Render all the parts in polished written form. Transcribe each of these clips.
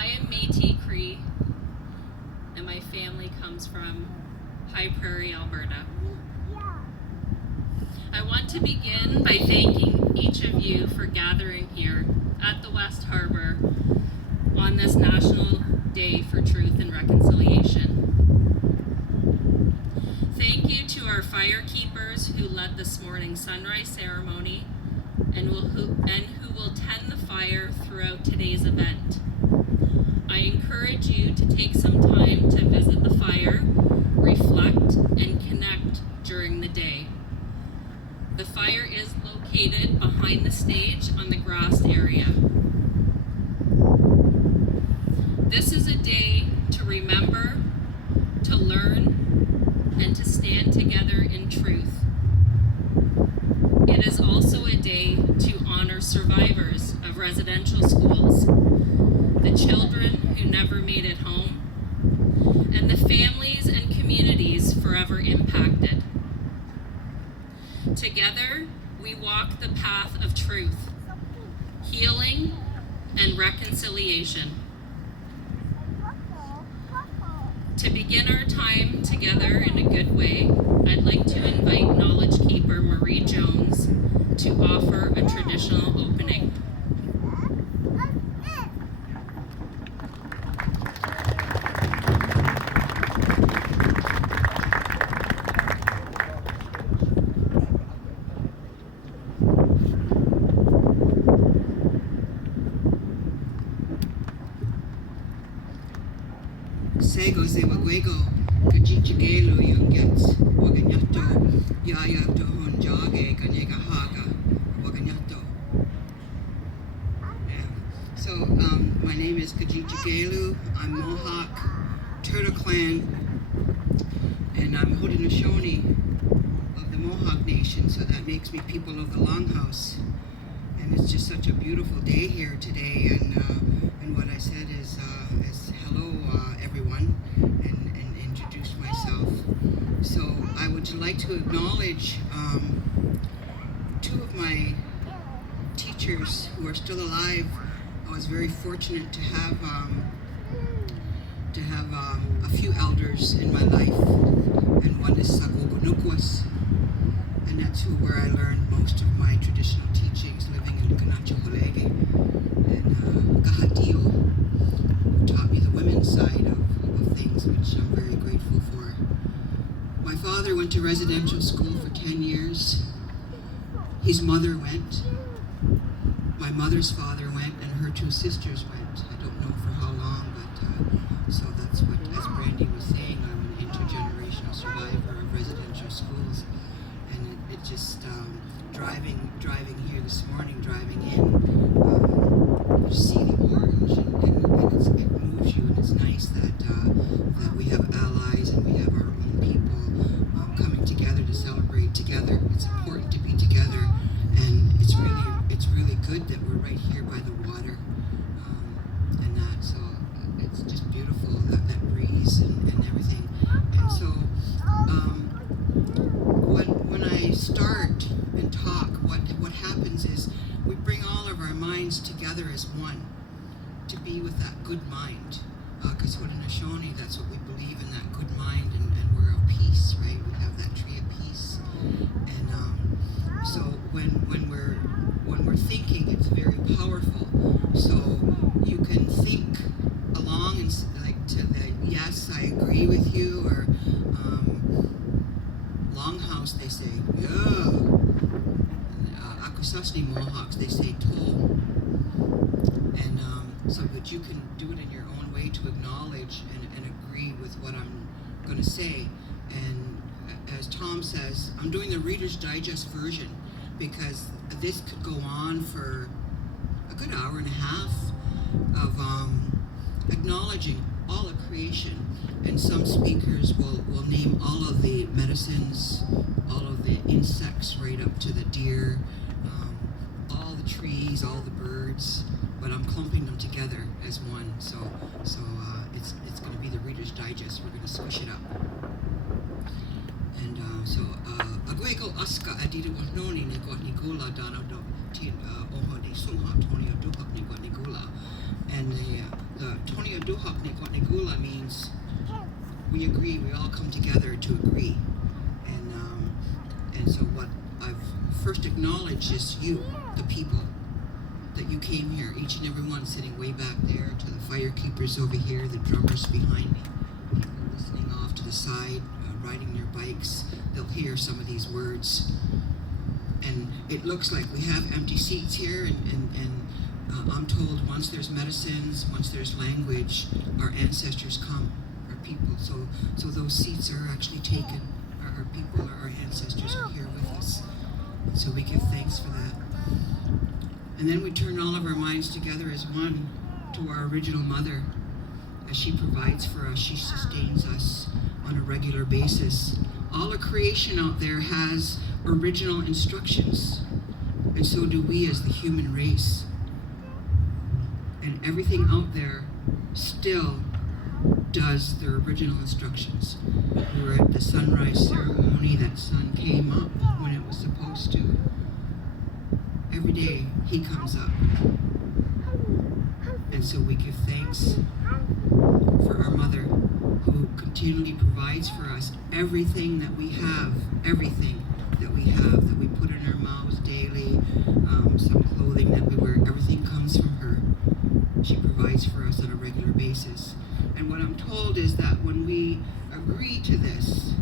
I am Métis Cree, and my family comes from High Prairie, Alberta. I want to begin by thanking each of you for gathering here at the West Harbour on this National Day for Truth and Reconciliation. Thank you to our fire keepers who led this morning's sunrise ceremony and who will tend the fire throughout today's event. I encourage you to take some time to visit the fire, reflect, and connect during the day. The fire is located behind the stage on the grassed area. This is a day to remember, to learn, and to stand together in truth. It is also a day to honor survivors of residential schools, the children who never made it home, and the families and communities forever impacted. Together, we walk the path of truth, healing, and reconciliation. To begin our time together in a good way, I'd like to invite Knowledge Keeper Marie Jones to offer a traditional opening. Sego se wagwego, kachichigelo yungets, waganyato, yaya to honjage, kanyega haga, waganyato. So, my name is Kajichigelu. I'm Mohawk, Turtle Clan, and I'm Haudenosaunee of the Mohawk Nation, so that makes me people of the Longhouse. And it's just such a beautiful day here today, and what I said is hello everyone, and introduce myself. So I would like to acknowledge two of my teachers who are still alive. I was very fortunate to have a few elders in my life, and one is Sagogonukwas, and that's where I learned most of my traditional teachings, living in Kanacho Holege, and Gahadio, who taught me the women's side of things, which I'm very grateful for. My father went to residential school for 10 years. His mother went. My mother's father went, and her two sisters went. I don't know for how long, but so that's what, as Brandy was saying, I'm an intergenerational survivor of residential schools. And it just, driving here this morning, driving in, you see the orange, and it moves you, and it's nice that we have allies and we have our own people coming together to celebrate together. It's important to be together, and it's really good that we're right here by the water, and that, so it's just beautiful, that breeze and everything. And so when I start and talk, what happens is we bring all of our minds together as one, to be with that good mind, because Haudenosaunee, that's what we believe in, that good mind, and we're of peace, right? We have that tree of peace, and so when we're thinking, it's very powerful. So you can think along and like to the yes, I agree with you, or Longhouse, they say yeah. Akwesasne Mohawks, they say toll. And so that you can do it in your own way to acknowledge and agree with what I'm going to say. And as Tom says, I'm doing the Reader's Digest version because this could go on for a good hour and a half of acknowledging all of creation. And some speakers will name all of the medicines, all of the insects right up to the deer, all the trees, all the birds, but I'm clumping them together as one. So it's going to be the Reader's Digest. We're going to squish it up. And so agwego aska adidu wahnoni ne got nigula dana do tin oho de sumha toni do hop ne got nigula. And the Tony Aduhak Negula means we agree, we all come together to agree. And so what I've first acknowledged is you, the people, that you came here, each and every one sitting way back there, to the fire keepers over here, the drummers behind me, people listening off to the side, riding their bikes. They'll hear some of these words. And it looks like we have empty seats here, and I'm told once there's medicines, once there's language, our ancestors come, our people. So those seats are actually taken. Our people, our ancestors are here with us. And so we give thanks for that. And then we turn all of our minds together as one to our original mother. As she provides for us, she sustains us on a regular basis. All of creation out there has original instructions, and so do we as the human race. And everything out there still does their original instructions. We were at the sunrise ceremony, that sun came up when it was supposed to. Every day he comes up. And so we give thanks for our mother, who continually provides for us everything that we have, that we put in our mouths daily, some clothing that we wear, everything comes from her. She provides for us on a regular basis. And what I'm told is that when we agree to this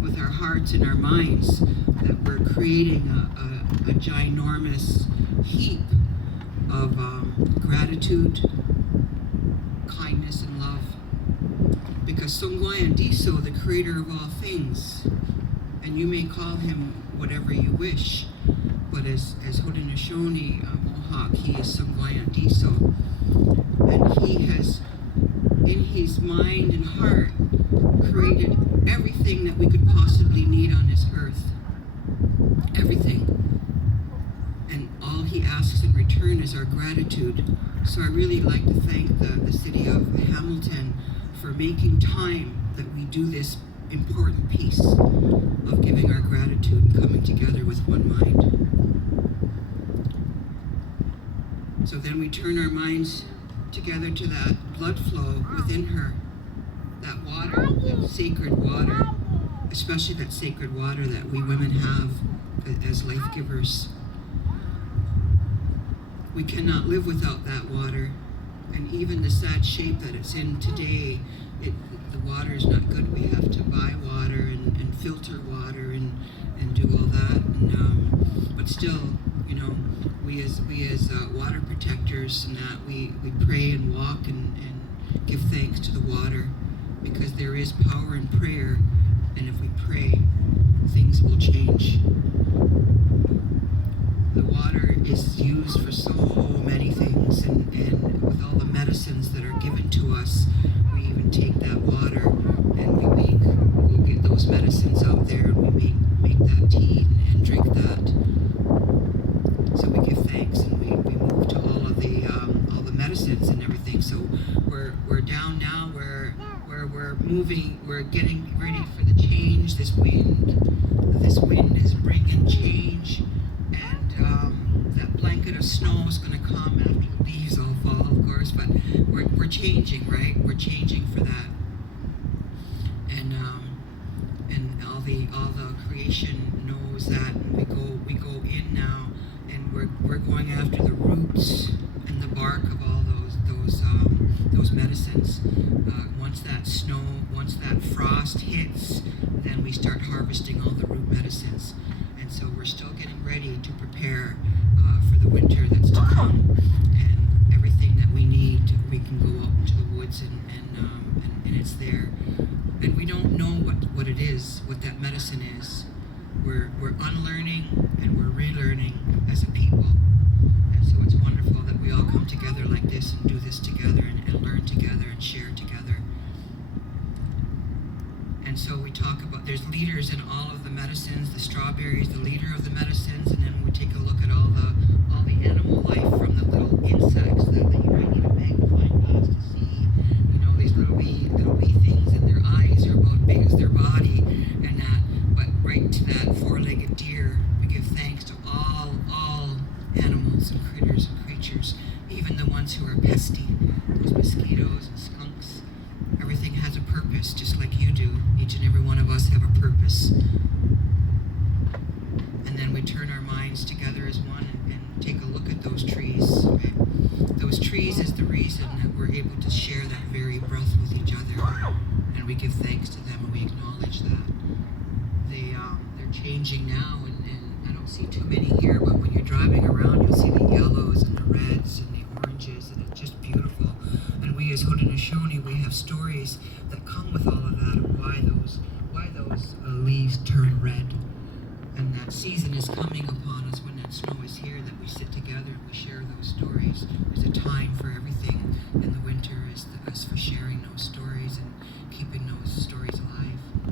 with our hearts and our minds, that we're creating a ginormous heap of gratitude, kindness, and love. Because Songwayan Diso, the creator of all things, and you may call him whatever you wish, but as Haudenosaunee Mohawk, he is Songwayan Diso, and he has, in his mind and heart, created everything that we could possibly need on this earth. Everything. And all he asks in return is our gratitude. So I really like to thank the city of Hamilton for making time that we do this important piece of giving our gratitude and coming together with one mind. So then we turn our minds together to that blood flow within her, that water, that sacred water, especially that sacred water that we women have as life givers. We cannot live without that water, and even the sad shape that it's in today, the water is not good. We have to buy water and filter water and do all that. But still, you know, we as water protectors, and that we pray and walk and give thanks to the water, because there is power in prayer, and if we pray, things will change. The water is used for so many things, and with all the medicines that are given to us, we even take that water and we'll get those medicines out there, and we make that tea and drink that. So we give thanks, and we move to all the medicines and everything. So we're down now where we're moving, we're getting ready for the change. This wind is bringing change, and that blanket of snow is going to come after the leaves all fall, of course. But we're changing, right? We're changing for that, and all the creation knows that. We go in now, and we're going after the roots and the bark of all those medicines. Once that frost hits, then we start harvesting all the root medicines. And so we're still getting ready to prepare for the winter that's to come, and everything that we need, we can go out into the woods and it's there. And we don't know what it is, what that medicine is. We're unlearning and we're relearning as a people. And so it's wonderful that we all come together like this and do this together and learn together and share together. And so we talk about, there's leaders in all of the medicines, the strawberries, the leader of the medicines, and then we take a look at all the animal life, from the little insects that you might need a magnifying glass to see. You know, these little wee things, and their eyes are about big as their body, and that. But right to that four-legged deer, we give thanks to all animals and critters and creatures, even the ones who are pesty, those mosquitoes. trees is the reason that we're able to share that very breath with each other, and we give thanks to them and we acknowledge that. They're changing now, and I don't see too many here, but when you're driving around, you'll see the yellows and the reds and the oranges, and it's just beautiful. And we as Haudenosaunee, we have stories that come with all of that, of why those leaves turn red. And that season is coming upon us when that snow is here, that we sit together and we share those stories. There's a time for everything, and the winter is us for sharing those stories and keeping those stories alive.